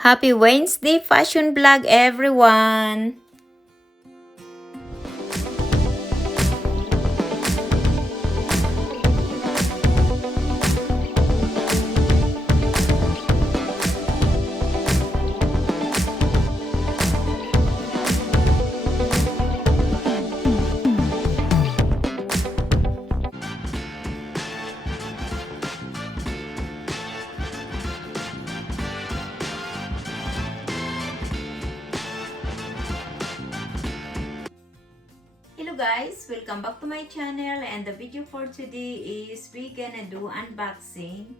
Happy Wednesday fashion vlog everyone! Hello guys! Welcome back to my channel, and the video for today is we gonna do unboxing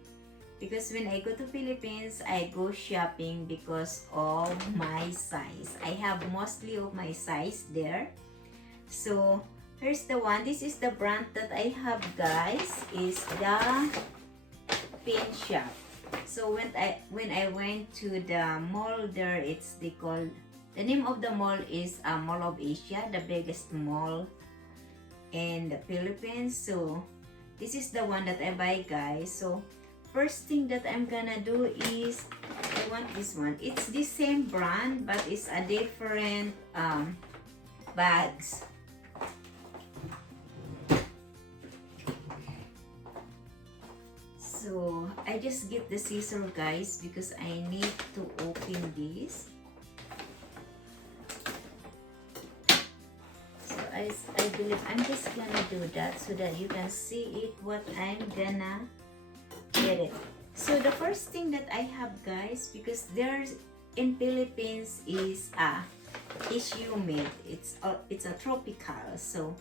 because when I go to Philippines, I go shopping because of my size. I have mostly of my size there. So here's the one. This is the brand that I have guys, is the Pin Shop. So when I went to the mall there, the name of the mall is Mall of Asia, the biggest mall in the Philippines. So this is the one that I buy guys. So first thing that I'm gonna do is I want this one. It's the same brand but it's a different bags. So I just get the scissor guys because I need to open this. So I believe I'm just gonna do that so that you can see it what I'm gonna get it. So the first thing that I have guys, because there's in Philippines is humid. It's a tropical. So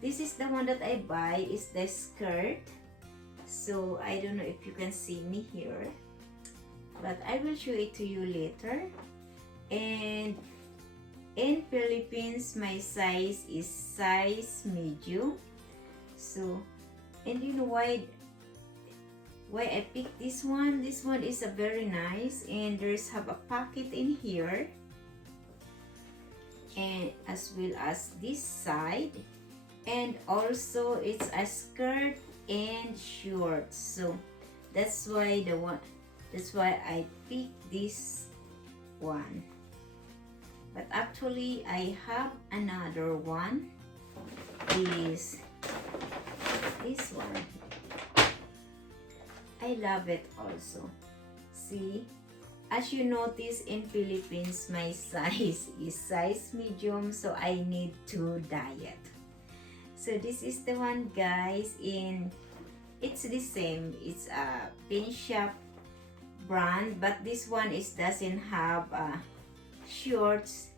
this is the one that I buy, is the skirt. So I don't know if you can see me here, but I will show it to you later. And in Philippines, my size is size medium. So, and you know why I picked this one? This one is a very nice, and there's have a pocket in here, and as well as this side, and also it's a skirt and shorts. So that's why I picked this one. But actually I have another one, is this one. I love it also. See, as you notice in Philippines, my size is size medium, so I need to diet. So this is the one guys, it's the same, it's a Pin Shop brand, but this one doesn't have shorts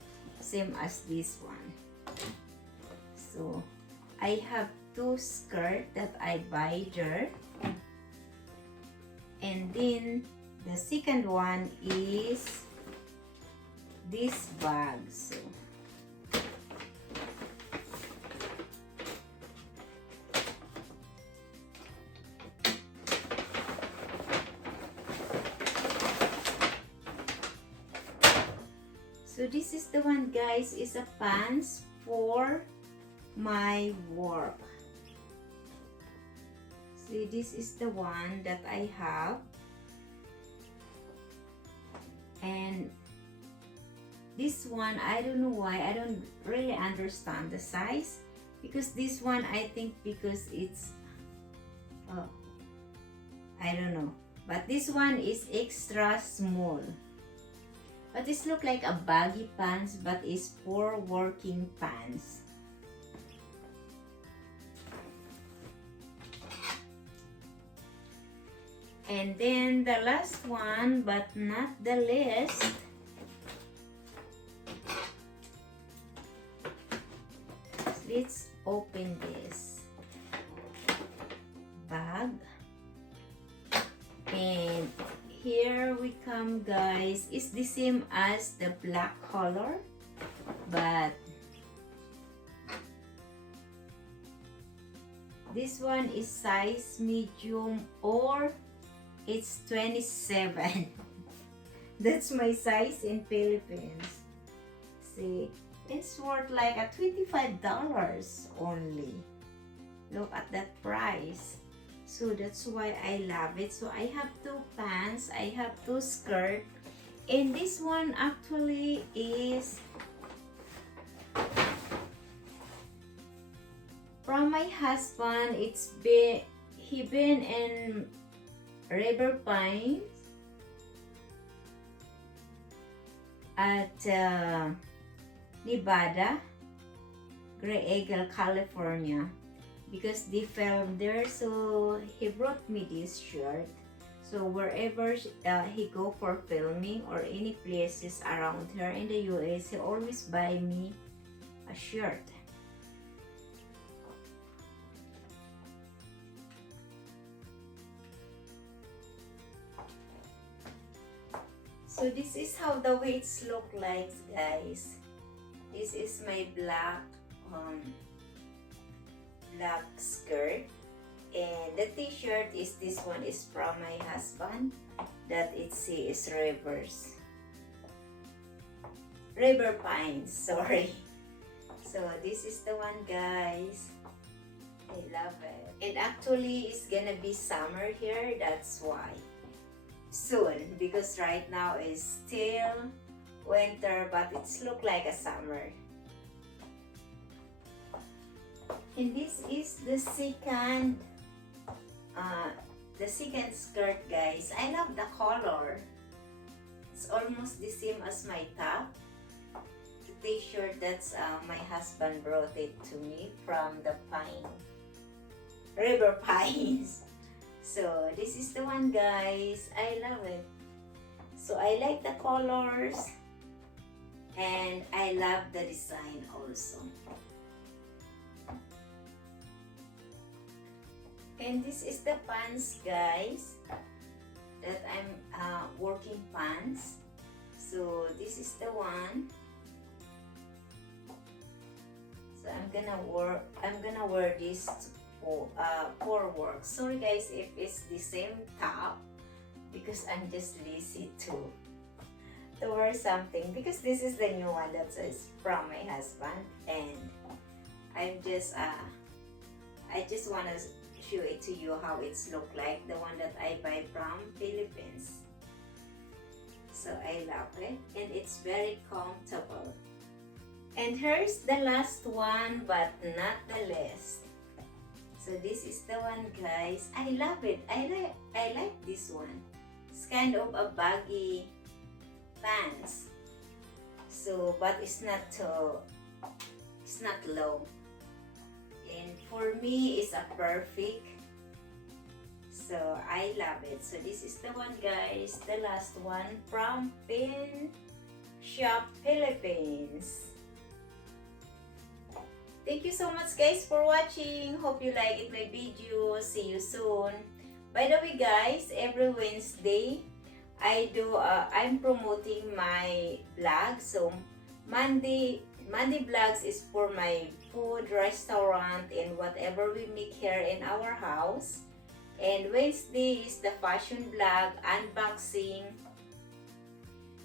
same as this one. So I have two skirts that I buy there, and then the second one is this bag. So this is the one guys, is a pants for my work. See, this is the one that I have, and this one I don't know why, I don't really understand the size, because this one I think because it's I don't know, but this one is extra small. But this look like a baggy pants, but it's for working pants. And then the last one, but not the least, let's open this bag. And here we come guys, it's the same as the black color, but this one is size medium, or it's 27. That's my size in Philippines. See, it's worth like a $25 only. Look at that price. So that's why I love it. So I have two pants, I have two skirts, And this one actually is from my husband. He been in River Pines at Nevada, Gray Eagle, California, because they filmed there. So he brought me this shirt. So wherever he go for filming or any places around here in the US, he always buy me a shirt. So this is how the weights look like, guys. This is my black skirt, and the t-shirt is, this one is from my husband, that it says River Pines, sorry. So this is the one, guys. I love it. And actually it's gonna be summer here, that's why. Soon, because right now is still winter, but it's look like a summer. And this is the second skirt, guys. I love the color. It's almost the same as my top. The t-shirt that's my husband brought it to me from the River Pines. So this is the one, guys. I love it. So I like the colors and I love the design also. And this is the pants, guys, that I'm working pants. So this is the one. So I'm gonna wear this for work. Sorry guys if it's the same top, because I'm just lazy to wear something, because this is the new one that says from my husband, and I just want to show it to you how it's look like, the one that I buy from Philippines. So I love it and it's very comfortable. And here's the last one, but not the least. So this is the one, guys. I love it. I like this one. It's kind of a baggy pants. So, but it's not low. And for me, it's a perfect. So I love it. So this is the one, guys. The last one from Pin Shop Philippines. Thank you so much, guys, for watching. Hope you like it, my video. See you soon. By the way, guys, every Wednesday I'm promoting my vlog. So Monday vlogs is for my food, restaurant, and whatever we make here in our house. And Wednesday is the fashion vlog, unboxing,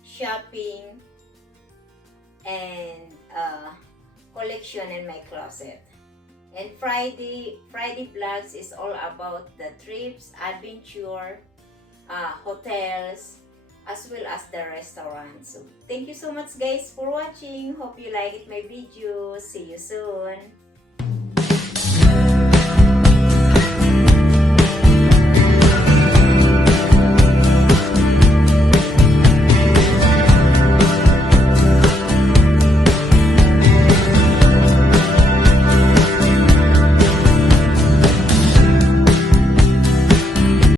shopping, and collection in my closet. And Friday vlogs is all about the trips, adventure, hotels, as well as the restaurants. So thank you so much, guys, for watching. Hope you like it, my video. See you soon.